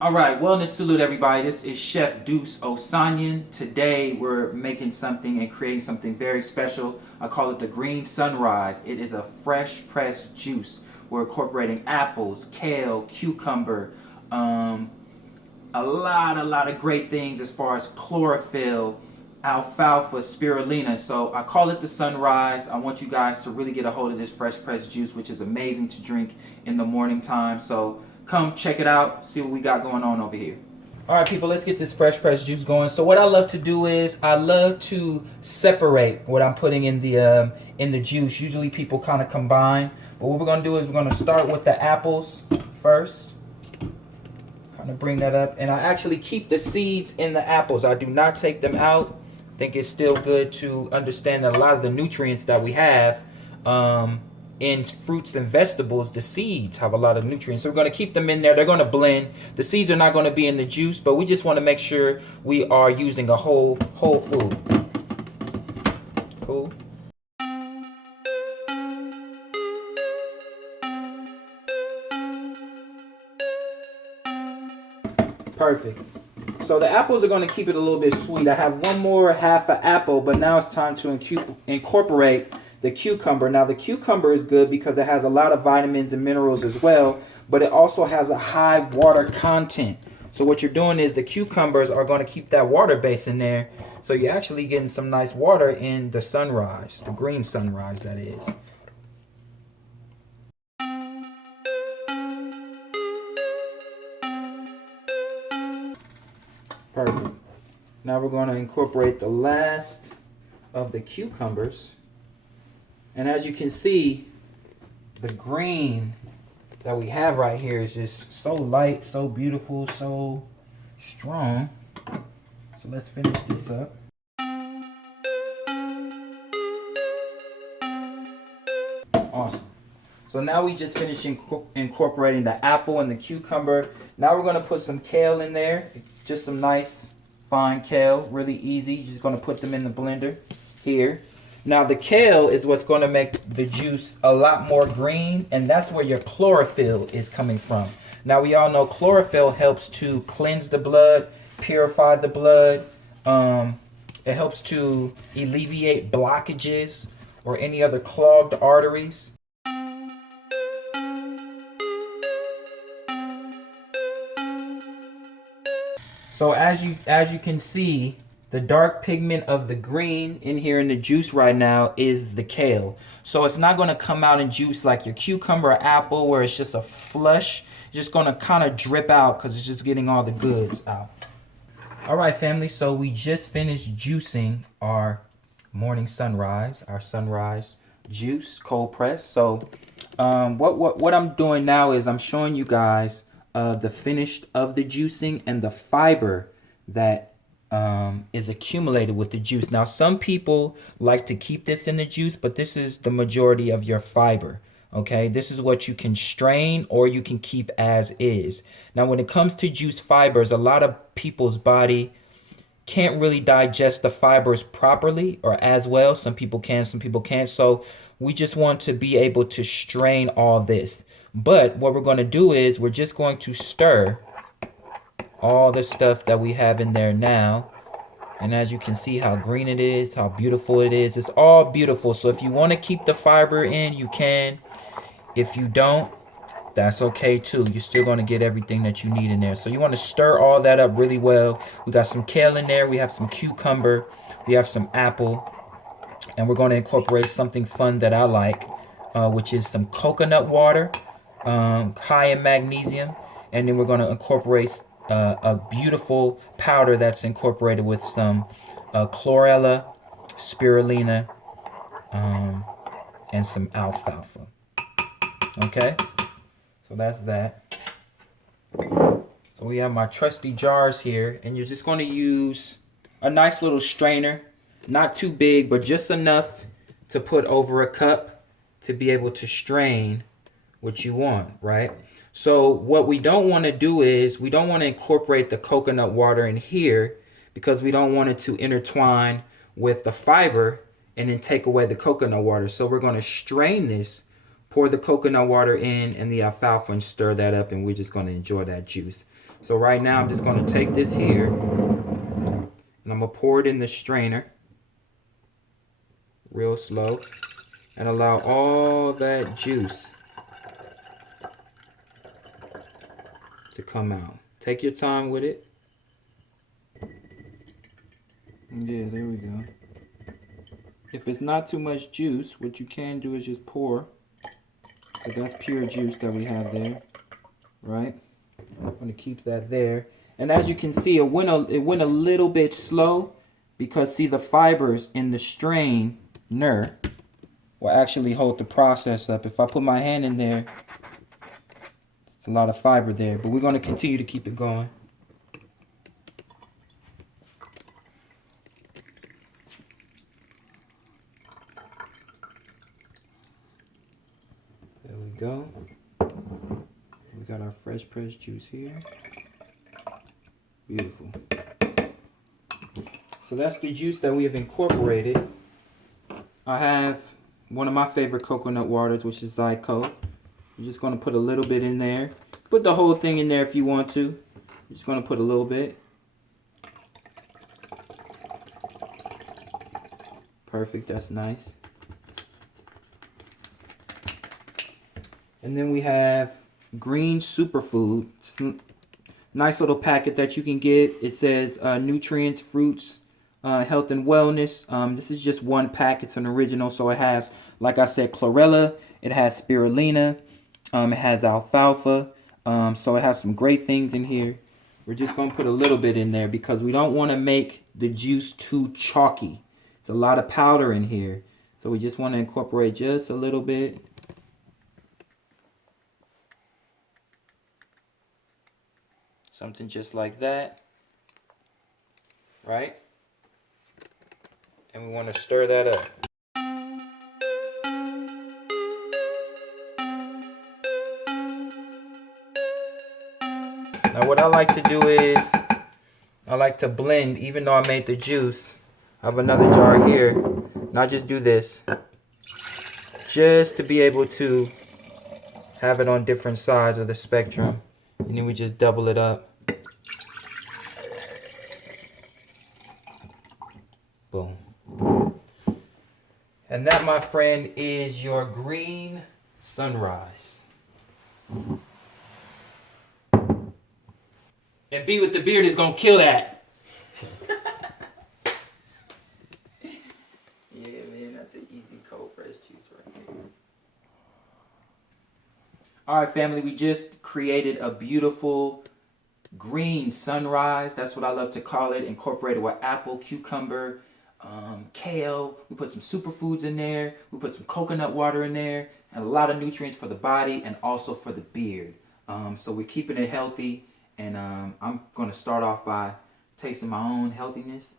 All right, wellness salute everybody. This is Chef Deuce Osanyan. Today we're making something and creating something very special. I call it the Green Sunrise. It is a fresh pressed juice. We're incorporating apples, kale, cucumber, a lot of great things as far as chlorophyll, alfalfa, spirulina. So I call it the sunrise. I want you guys to really get a hold of this fresh pressed juice, which is amazing to drink in the morning time. So come check it out, see what we got going on over here. All right, people, let's get this fresh pressed juice going. So what I love to do is I love to separate what I'm putting in the juice. Usually people kind of combine, but what we're gonna do is we're gonna start with the apples first. Kind of bring that up, and I actually keep the seeds in the apples. I do not take them out. I think it's still good to understand that a lot of the nutrients that we have in fruits and vegetables, the seeds have a lot of nutrients. So we're going to keep them in there. They're going to blend. The seeds are not going to be in the juice, but we just want to make sure we are using a whole food. Cool. Perfect. So the apples are going to keep it a little bit sweet. I have one more half an apple, but now it's time to incorporate the cucumber. Now the cucumber is good because it has a lot of vitamins and minerals as well, but it also has a high water content. So what you're doing is the cucumbers are going to keep that water base in there. So you're actually getting some nice water in the sunrise, the green sunrise that is. Perfect. Now we're going to incorporate the last of the cucumbers. And as you can see, the green that we have right here is just so light, so beautiful, so strong. So let's finish this up. Awesome. So now we just finished incorporating the apple and the cucumber. Now we're going to put some kale in there. Just some nice fine kale, really easy. You're just going to put them in the blender here. Now the kale is what's going to make the juice a lot more green, and that's where your chlorophyll is coming from. Now we all know chlorophyll helps to cleanse the blood, purify the blood. It helps to alleviate blockages or any other clogged arteries. So as you can see, the dark pigment of the green in here in the juice right now is the kale. So it's not going to come out in juice like your cucumber or apple where it's just a flush. It's just going to kind of drip out because it's just getting all the goods out. All right, family. So we just finished juicing our morning sunrise, our sunrise juice, cold press. So what I'm doing now is I'm showing you guys the finished of the juicing and the fiber that is accumulated with the juice. Now, some people like to keep this in the juice, but this is the majority of your fiber. Okay, this is what you can strain or you can keep as is. Now, when it comes to juice fibers, a lot of people's body can't really digest the fibers properly or as well. Some people can, some people can't. So we just want to be able to strain all this. But what we're going to do is we're just going to stir all the stuff that we have in there now. And as you can see how green it is, how beautiful it is. It's all beautiful. So if you want to keep the fiber in, you can. If you don't, that's okay too. You're still going to get everything that you need in there. So you want to stir all that up really well. We got some kale in there. We have some cucumber. We have some apple. And we're going to incorporate something fun that I like, which is some coconut water, high in magnesium. And then we're going to incorporate a beautiful powder that's incorporated with some chlorella, spirulina, and some alfalfa. Okay, so that's that. So we have my trusty jars here, and you're just going to use a nice little strainer, not too big, but just enough to put over a cup to be able to strain what you want, right? So what we don't want to do is we don't want to incorporate the coconut water in here because we don't want it to intertwine with the fiber and then take away the coconut water. So we're going to strain this, pour the coconut water in and the alfalfa and stir that up, and we're just going to enjoy that juice. So right now I'm just going to take this here and I'm going to pour it in the strainer real slow and allow all that juice to come out. Take your time with it. Yeah, there we go. If it's not too much juice, what you can do is just pour, because that's pure juice that we have there, right? I'm going to keep that there. And as you can see, it went a little bit slow because, see, the fibers in the strainer will actually hold the process up. If I put my hand in there, it's a lot of fiber there, but we're going to continue to keep it going. There we go. We got our fresh pressed juice here. Beautiful. So that's the juice that we have incorporated. I have one of my favorite coconut waters, which is Zyco. I'm just going to put a little bit in there. Put the whole thing in there if you want to. I'm just going to put a little bit. Perfect, that's nice. And then we have green superfood. It's a nice little packet that you can get. It says nutrients, fruits, health and wellness. This is just one pack. It's an original, so it has, like I said, chlorella. It has spirulina. It has alfalfa. So it has some great things in here. We're just going to put a little bit in there because we don't want to make the juice too chalky. It's a lot of powder in here. So we just want to incorporate just a little bit. Something just like that. Right? And we want to stir that up. Now what I like to do is, I like to blend, even though I made the juice. I have another jar here, and I just do this. Just to be able to have it on different sides of the spectrum. And then we just double it up. Boom. And that, my friend, is your green sunrise. And B with the beard is gonna kill that. Yeah, man, that's an easy cold fresh juice right there. All right, family, we just created a beautiful green sunrise. That's what I love to call it. Incorporated with apple, cucumber, kale. We put some superfoods in there. We put some coconut water in there, and a lot of nutrients for the body and also for the beard. So we're keeping it healthy. And I'm going to start off by tasting my own healthiness.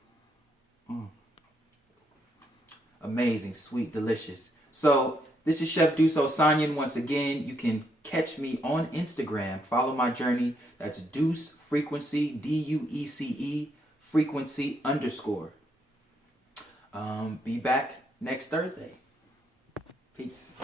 Amazing, sweet, delicious. So this is Chef Deuce Osanyan once again. You can catch me on Instagram. Follow my journey. That's Deuce Frequency, DUECE Frequency _. Be back next Thursday. Peace.